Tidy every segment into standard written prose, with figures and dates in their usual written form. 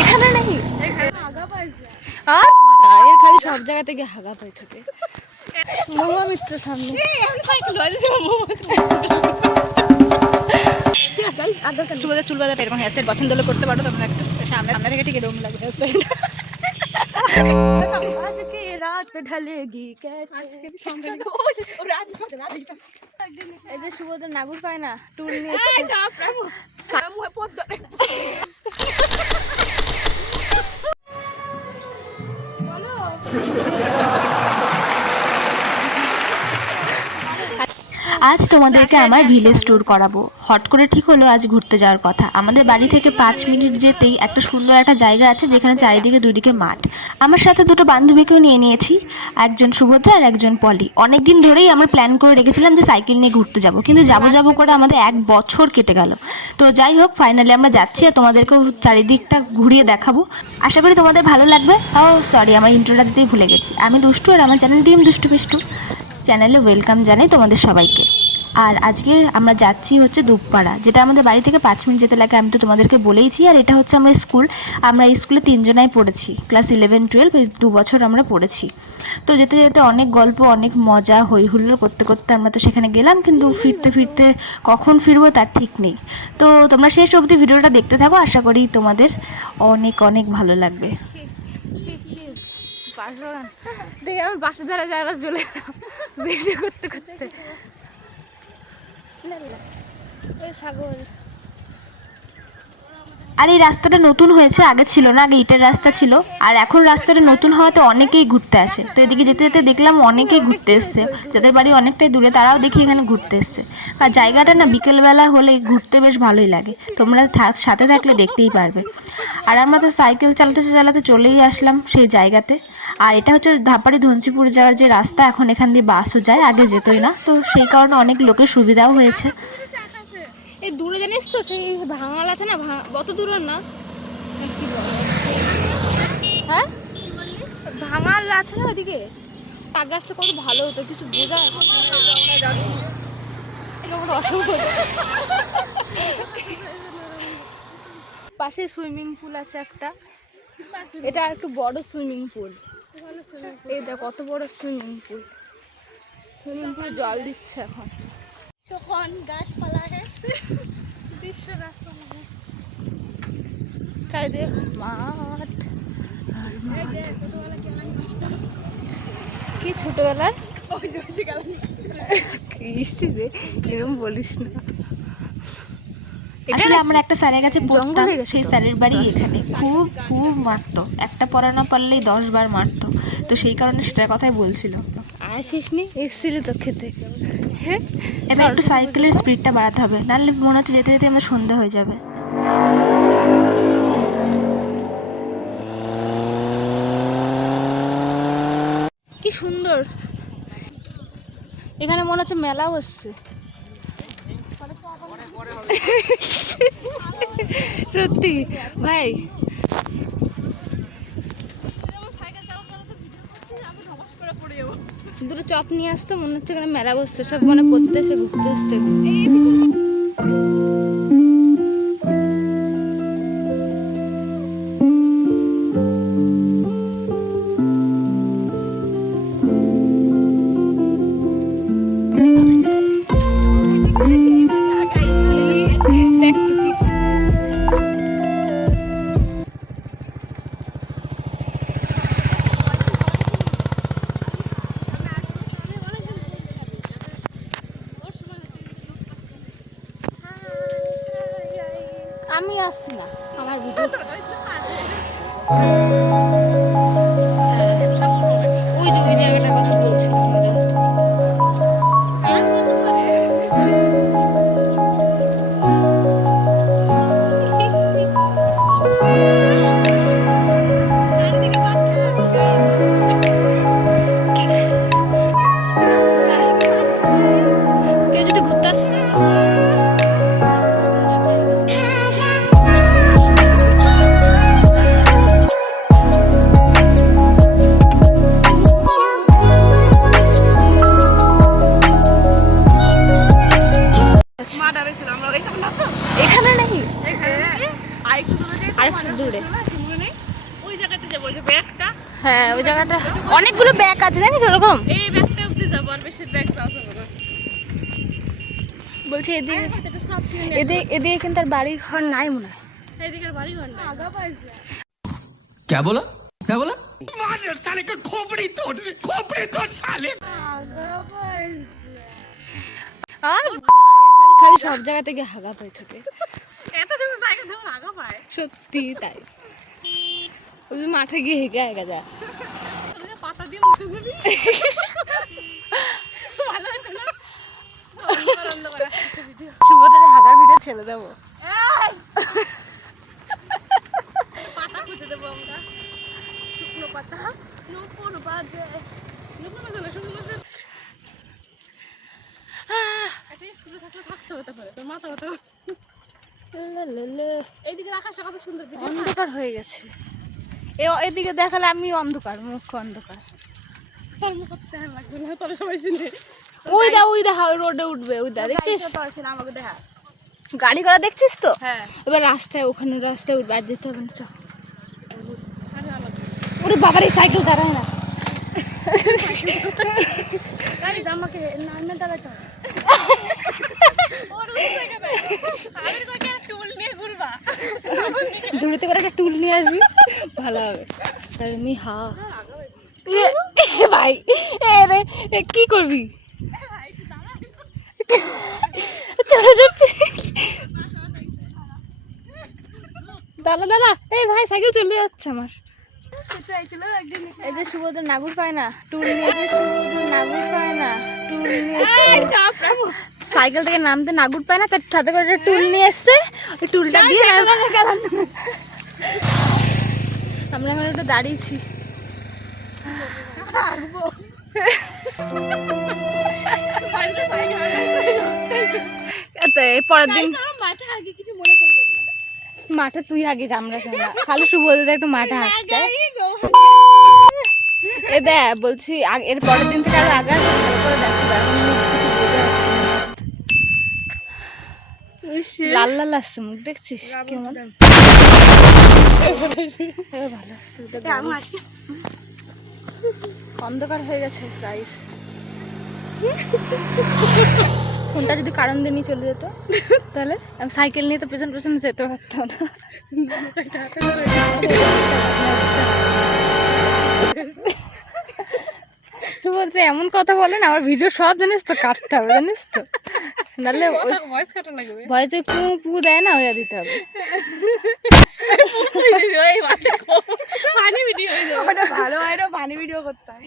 এখানে নেই আর এর খালি সব জায়গা থেকে হাগা পাই থাকে। মহুয়া মিত্র সামনে চুল বাঁধা এরকম হেয়ার স্টাইল পছন্দ হলে করতে পারো তোমরা একটু। সামনে সামনে থেকে ঠিক এরকম লাগবে হেয়ার স্টাইল। রাত ঢালেগি এই যে সুভদ্র নাগুর পায় না টুল নিয়ে আজ তোমাদেরকে আমার ভিলেজ ট্যুর করাবো। হট করে ঠিক হলো আজ ঘুরতে যাওয়ার কথা। আমাদের বাড়ি থেকে 5 মিনিট যেতেই একটা সুন্দর একটা জায়গা আছে যেখানে চারিদিকে দুদিকে মাঠ। আমার সাথে দুটো বান্ধবীকেও নিয়ে নিয়েছি, একজন সুভদ্রা আর একজন পলি। অনেকদিন ধরেই আমরা প্ল্যান করে রেখেছিলাম যে সাইকেল নিয়ে ঘুরতে যাব, কিন্তু যাবো করে আমাদের 1 বছর কেটে গেল। তো যাই হোক ফাইনালি আমরা যাচ্ছি আর তোমাদেরকেও চারিদিকটা ঘুরিয়ে দেখাবো। আশা করি তোমাদের ভালো লাগবে। সরি, আমার ইন্ট্রোটা দিতেই ভুলে গেছি। আমি দুষ্টু আর আমার চ্যানেল টিম দুষ্টু পিষ্টু চ্যানেলে ওয়েলকাম জানাই তোমাদের সবাইকে। আর আজকে আমরা যাচ্ছি হচ্ছে দুপপাড়া, যেটা আমাদের বাড়ি থেকে 5 মিনিট যেতে লাগে, আমি তো তোমাদেরকে বলেইছি। আর এটা হচ্ছে আমরা স্কুল, আমরা এই স্কুলে 3 জনাই পড়েছি, ক্লাস 11, 12 এই 2 বছর আমরা পড়েছি। তো যেতে যেতে অনেক গল্প, অনেক মজা, হই হুল্লোড় করতে করতে আমরা তো সেখানে গেলাম, কিন্তু ফিরতে ফিরতে কখন ফিরবো তার ঠিক নেই। তো তোমরা শেষ অবধি ভিডিওটা দেখতে থাকো, আশা করি তোমাদের অনেক অনেক ভালো লাগবে। দেখে আমার বাসা যারা যারা চলে ভিডিও করতে করতে ছাগল। আর এই রাস্তাটা নতুন হয়েছে, আগে ছিল না, আগে ইটের রাস্তা ছিল। আর এখন রাস্তাটা নতুন হওয়াতে অনেকেই ঘুরতে আসে। তো এদিকে যেতে যেতে দেখলাম অনেকেই ঘুরতে এসছে, যাদের বাড়ি অনেকটাই দূরে তারাও দেখি এখানে ঘুরতে এসছে। আর জায়গাটা না বিকেলবেলা হলে ঘুরতে বেশ ভালোই লাগে, তোমরা সাথে থাকলে দেখতেই পারবে। আর আমরা তো সাইকেল চালাতে চালাতে চলেই আসলাম সেই জায়গাতে। আর এটা হচ্ছে ধাপাড়ি ধনচিপুর যাওয়ার যে রাস্তা, এখন এখান দিয়ে বাসও যায়, আগে যেতই না। তো সেই কারণে অনেক লোকের সুবিধাও হয়েছে। এই দূরে জানিস তো সেই ভাঙাল আছে না, অত দূরে না, কি বল হ্যাঁ ভাঙাল আছে না ওদিকে, আগে আসলে কত ভালো হতো, কিছু বোঝা পাশে সুইমিং পুল আছে একটা, এটা আর একটু বড় সুইমিং পুল। এই দেখ কত বড় সুইমিং পুল, সুইমিং পুলে জল দিচ্ছে এখন। তখন গাছপালা দৃশ্য গাছপালা চারিদিকে মাঠ। কি ছোটবেলার এরকম বলিস না। আসলে আমরা একটা স্যারের কাছে পড়তাম, সেই স্যারের বাড়ি এখানে। খুব খুব মারতো, একটা পড়া না পারলেই 10 বার মারতো। তো সেই কারণে সেটার কথাই বলছিল। আসিস নি, এসেছিলি তো খেতে। হ্যাঁ এবার একটু সাইকেলের স্পিডটা বাড়াতে হবে, নাহলে মনে হচ্ছে যেতে যেতে আমরা সন্ধ্যা হয়ে যাবে। কি সুন্দর, এখানে মনে হচ্ছে মেলা বসছে। সত্যি ভাই, দুটো চপ নিয়ে আসতো, মনে হচ্ছে এখানে মেলা বসছে, সব মানে পড়তে এসে ঘুরতে এসছে। আমি আসছি না, আমার ভিডিও ওই যে ওই জায়গাটার কথা বলছিলাম। কেউ যদি ঘুরতে আসতে জায়গাটা অনেকগুলো ব্যাগ আছে জানিস ওরকম। এই ব্যাগটা অবধি যাবো, আর বেশি ব্যাগ যাওয়া যাবে না। বলছে এদিকে কিন্তু আর বাড়ির ঘর নাই মনে হয়। এদিকের বাড়ি ঘর না। क्या बोला क्या बोला साले का खोपड़ी तोड़ साले আর খালি সব জায়গা থেকে হাগা পাই থাকে, এত দূর জায়গা থেকে আগা পায়। সত্যি তাই। ওই যে মাঠে গিয়ে হেগে হেগে যায়। পাতা দিয়ে মুছে দিবি। ভালো হয়েছে না? সুবোধের হাগার ভিডিও ছেড়ে দেবো। পাতা খুঁজে দেবো আমরা, শুকনো পাতা। নুপুর বাজে, নুপুর বাজে না, শুকনো বাজে। একটা স্কুলে থাকলে থাকতে হতে পারে, তোর মাথা হতে। এইদিকে আকাশটা কত সুন্দর, অন্ধকার হয়ে গেছে। এদিকে দেখালে আমি অন্ধকার, মুখ অন্ধকার। কর্ম করতে লাগবে না, তোরা সবাই চিনে। ওই দেখা রোডে উঠবে, ওই দেখছিস আমাকে দেখা। গাড়ি ঘোড়া দেখছিস তো। হ্যাঁ, এবার রাস্তায়, ওখানে রাস্তায় উঠবে, আর যেতে হবে না। চল। ওরে বাবার এই সাইকেল দাঁড়ায় না। আমাকে নামে দাঁড়াতে হবে। জড়িত করে একটা টুল নিয়ে আসবি, ভালো হবে। মিহা ভাই রে কি করবি, চলে যাচ্ছি। দাঁড়া দাঁড়া, এই ভাই সাইকেল চলে যাচ্ছে আমার। এই যে সুভদ্র নাগুর পায় না, টুল নিয়ে সুভদ্র নাগুর পায় না, টুল নিয়ে সাইকেল থেকে নামতে নাগুর পায় না, তার সাথে করে একটা টুল নিয়ে এসছে। ওই টুলটা দিয়ে আমরা এখন একটু দাঁড়িয়েছি। পরের দিন মাঠে তুই আগে আমরা খালি সুভদ্র একটু মাঠে হাঁটতে। এ দেখ বলছি, এর পরের দিন থেকে আরো আগে ভালো করে দেখো, লাল লাল আসছে মুখ, দেখছিস কেমন ভালো আসছে। অন্ধকার হয়ে গেছে গাইস। ফোনটা যদি কারণ দিয়ে নিয়ে চলে যেত তাহলে আমি সাইকেল নিয়ে তো পেছন পেছন যেতে পারতাম না। সুভদ্রা এমন কথা বলেন, আমার ভিডিও সব জানিস তো কাটতে হবে, জানিস তো, নাহলে ভয়েস কাটা লাগবে। ভয়েসে পু পু দেয় না, ওইয়া দিতে হবে।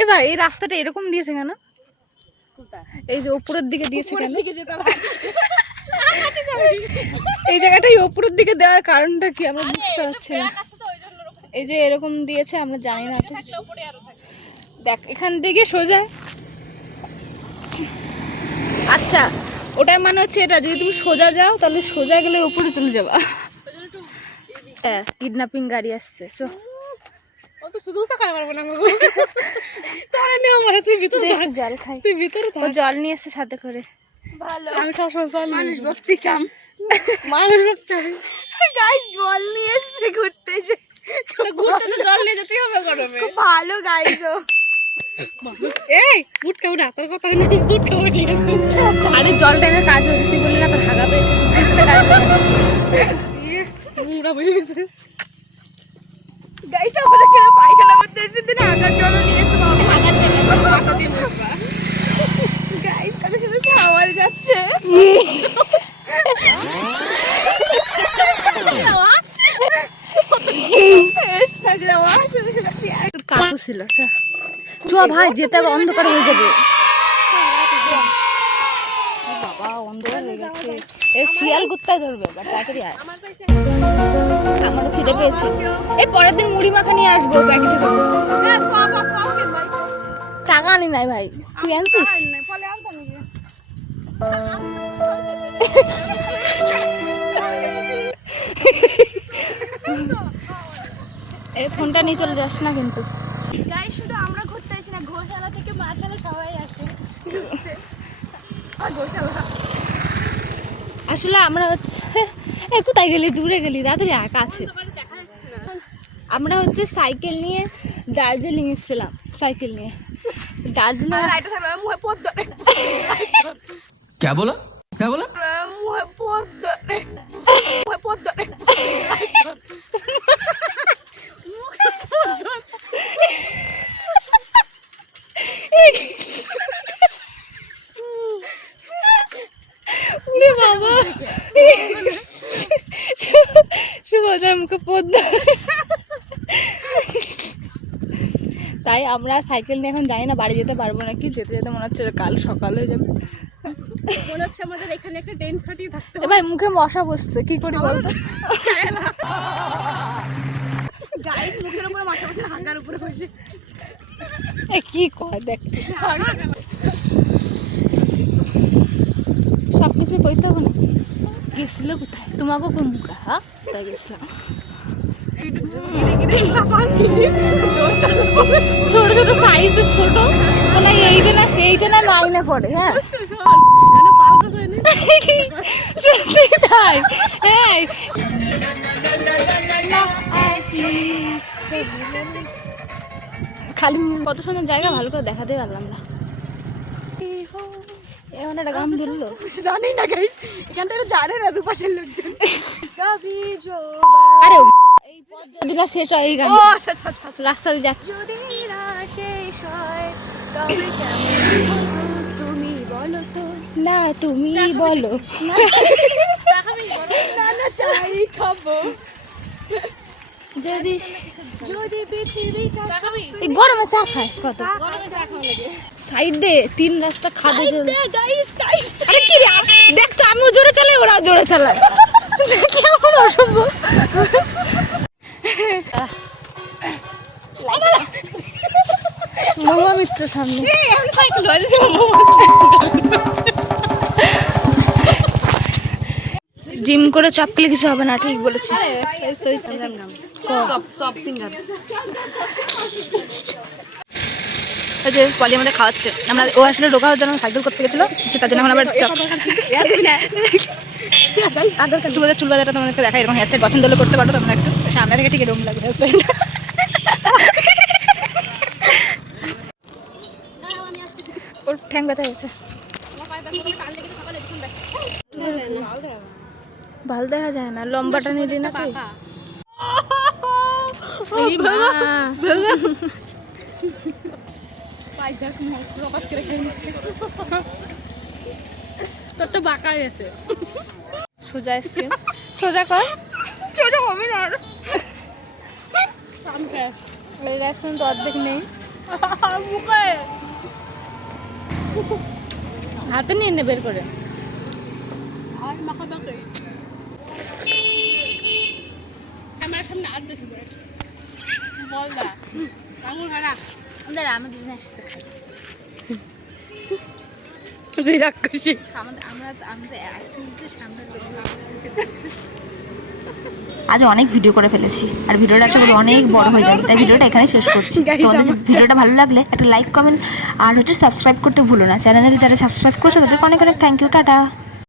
এ ভাই এই রাস্তাটা এরকম দিয়েছে কেন? এই যে উপরের দিকে দিয়েছে কেন? এই জায়গাটাই উপরের দিকে দেওয়ার কারণটা কি আমরা বুঝতে পারছি না। এই যে এরকম দিয়েছে, আমরা জানি না তো। দেখ এখান থেকে সোজা, আচ্ছা ওটার মানে হচ্ছে এটা, যদি তুমি সোজা যাও তাহলে সোজা গেলে উপরে চলে যাবা। হ্যাঁ, কিডন্যাপিং গাড়ি আসছে। চো জল খাই, ও জল নিয়ে এসছে সাথে করে। আমি সবসময় মানুষ ভক্তি কাম, মানুষ ভক্তি গাইস, জল নিয়ে এসে ঘুরতে জল নিয়ে যেতে হবে গরমে। ভালো গাইস। এই বুট কাউডা, তোর কথা না, বুট কাউডা নিয়ে আরে জল টাইমের কাজ হচ্ছে, তুই বললি না তোর হাগা পেয়েছে, মুড়া বলে গেছে। গাইস আমরা কেন পায়খানা করতে এসেছি না, আগার জল নিয়ে এসে বাবা আগার জল পাতা দিয়ে মুছবা। গাইস কত সুন্দর আওয়াজ যাচ্ছে। কাকু ছিল। চ ভাই যেতে হবে, অন্ধকার হয়ে যাবে। বাবা অন্ধকার হয়ে গেছে, এ শিয়াল কুত্তায় ধরবে। তাড়াতাড়ি আয়, আমারও খিদে পেয়েছে। এই পরের দিন মুড়ি মাখা নিয়ে আসবো প্যাকেটে করে। টাকা আনি নাই ভাই, তুই আনছিস? এই ফোনটা নিয়ে চলে যাস না কিন্তু। গাইস শুধু আমরা ঘুরতে আসি না, ঘোষালা থেকে মাছালা সবাই আসে। আর ঘোষালা আসলে আমরা হচ্ছে, কোথায় গেলি, দূরে গেলি, তাড়াতাড়ি কাছে। আমরা হচ্ছে সাইকেল নিয়ে দার্জিলিং এসেছিলাম। সাইকেল নিয়ে দার্জিলিং রাইটে থাকবে মুহে পদ্ম क्या बोला क्या बोला মুহে পদ্ম মুহে পদ্ম বাবা সুভদ্রার মুখে পদ্ম। তাই আমরা সাইকেল নিয়ে এখন যাই না, বাড়ি যেতে পারবো নাকি, যেতে যেতে মনে হচ্ছে কাল সকাল হয়ে যাবে। মনে হচ্ছে আমাদের এখানে একটা টেন্ট ফাটিয়ে থাকতে হবে। এবার মুখে মশা বসছে, কি করি বলতো? গাইস মুখের উপরে মাথা বসে হাঙ্গার উপরে বসে কি কয় দেখ, সব কিছু কইতে হবে না। গেছিল কোথায়? তোমাকে কোন মুখা? হ্যাঁ তাই গেছিলাম। ছোট ছোট সাইজে ছোট, মানে এইটা না লাইনে পড়ে। হ্যাঁ সত্যি তাই। হ্যাঁ খালি কত সুন্দর জায়গা ভালো করে দেখাতে পারলাম না। এমন একটা গান ধরলো, জানি না গাইস, এখানটা জানে না দুপাশের লোকজন। আরে এই পথ যদি না শেষ হয় এই গান রাস্তা দিয়ে যাচ্ছে। যদি না শেষ হয় তবে কেমন তুমি বলো তো। না তুমি বলো। না না চাই খাবো যদি যদি পৃথিবীটা এই গরমে চা খায় কত সাইড দে, তিন রাস্তা খাদে চলে। গাইস সাইড আরে কি রে, দেখ তো আমিও জোরে চালাই, ওরাও জোরে চালায়, কেমন অসম্ভব। মহুয়া মিত্র সামনে সাইকেল হয়েছে। জিম করে চাপলে কিছু হবে না, ঠিক বলেছিস। সব সিঙ্গার ওই যে পলি আমাদের খাওয়াচ্ছে, আমরা ও আসলে ঢোকার জন্য সাইকেল করতে গেছিলো, তার জন্য এখন আবার চুল বাজারটা তোমাদেরকে দেখাই, এরকম হেয়ারস্টাইল পছন্দ হলে করতে পারো তোমরা একটু। সামনে থেকে ঠিক এরকম লাগে হেয়ারস্টাইল। ওর ঠ্যাং ব্যথা হচ্ছে, ভাল দেখা যায় না, লম্বাটা নিলি না তুই। এই মা। তোর তো বাঁকা গেছে, সোজা এসছে, সোজা কর। এই রেস্টুরেন্ট তো অর্ধেক নেই, হাতে নিয়ে নে বের করে। আমার সামনে আর বেশি করে বল দা আঙুল হারা দাঁড়া আমি দুজনে একসাথে খাই। বিরাক্ষসী আজ অনেক ভিডিও করে ফেলেছি, আর ভিডিওটা আশা করি অনেক বড় হয়ে যাবে, তাই ভিডিওটা এখানে শেষ করছি। তোমাদের ভিডিওটা ভালো লাগলে একটা লাইক কমেন্ট আর সাবস্ক্রাইব করতে ভুলো না। চ্যানেলে যারা সাবস্ক্রাইব করছো তাদেরকে অনেক অনেক থ্যাংক ইউ, টাটা।